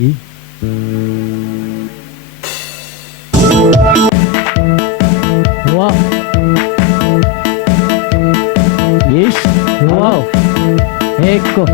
Ih. Wow. Yes. Wow. Ecco.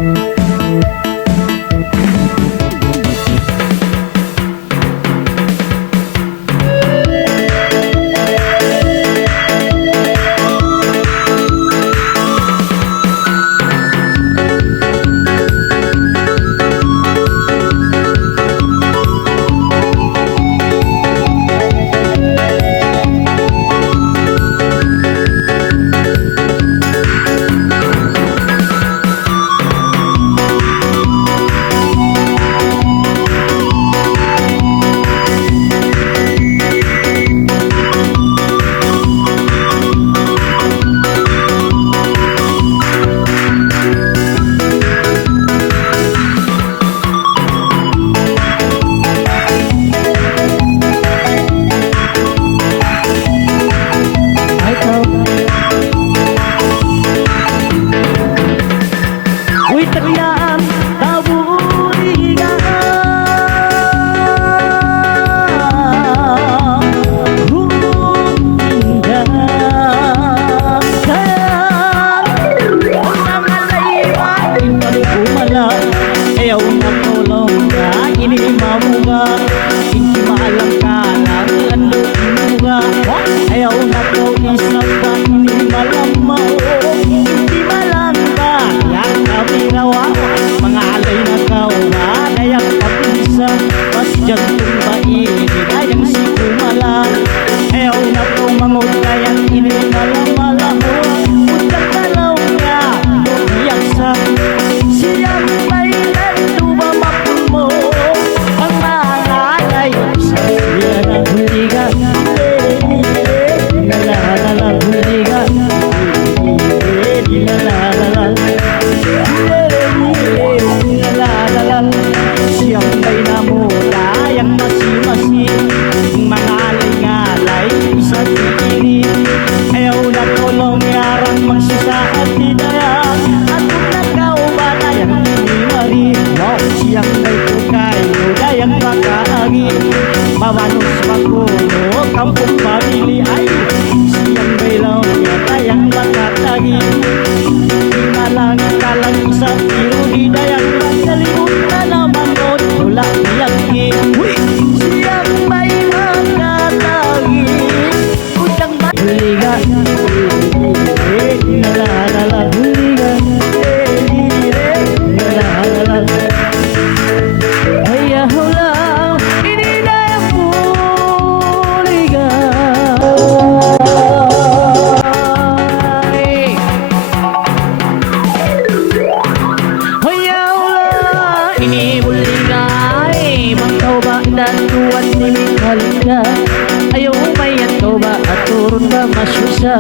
Ayaw umayan ko ba at turun ba masyusa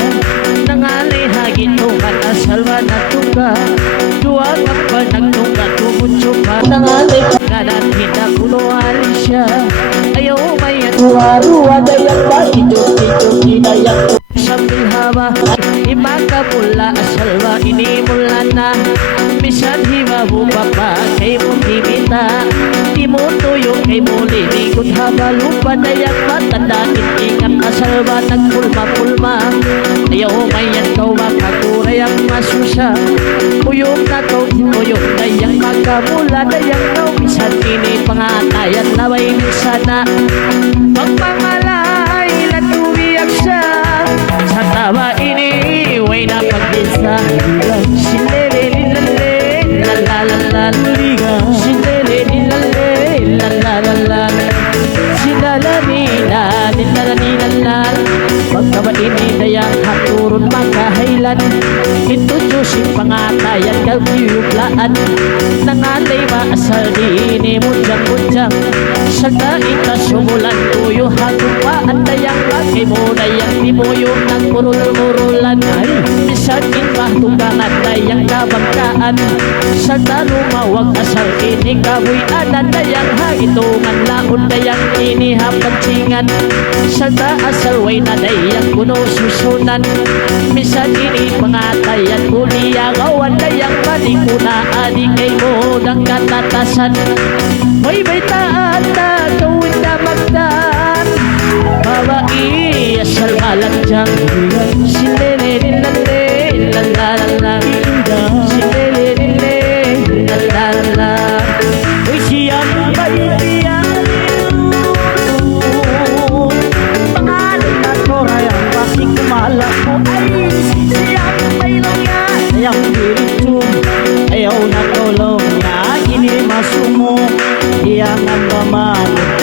nangalay hagin mo at asal ba natuga duwag ang panagtunga tumutso pa nangalay kanan hinakulo alisya ayaw umayan ruwa dayan ba ito dinayan sambil haba imaka pula asal ba ini mula na bisan hibabu papa kay mo himita di mo tuyo kay mo lilikot haba lupa dayak matanda ingat asal ba nagpulma-pulma ayaw mayan kau makakuray ang masusa uyong na kau uyong dayang makamula dayang kau bisan ini pangatayan laway sana pagpangalay na tumiyak siya sa tawa ini way na pagbisa sinere nilale la la la la sinere nilale la la la la sinala nila nilala nilala pagkaba ini dayang haturun makahailan ito Diyos'ing pangatayan kagiyublaan nangalay maasal di mudyang-mudyang sagdaing kasumulan tuyo hagupaan dayang laki mo dayang di mo yung nagmurul-murulan bisagin mahtugangan dayang kabangkaan sagda lumawag asal ini kabuyanan dayang hagitungan laon dayang ini hapagsingan sagda asal way na dayang kuno susunan misag ini pangatayan kuliyagawan dayang palikuna adik kay mo dang katatasan may baita 심장 신레레릴랄레 랄라랄라 신레레릴레 랄라랄라 Siang bayan pangalan na koray ang basi kumala ko ay siyang bayan niya ayang diritsum ayaw na tulong niya ini masumo iyang ang naman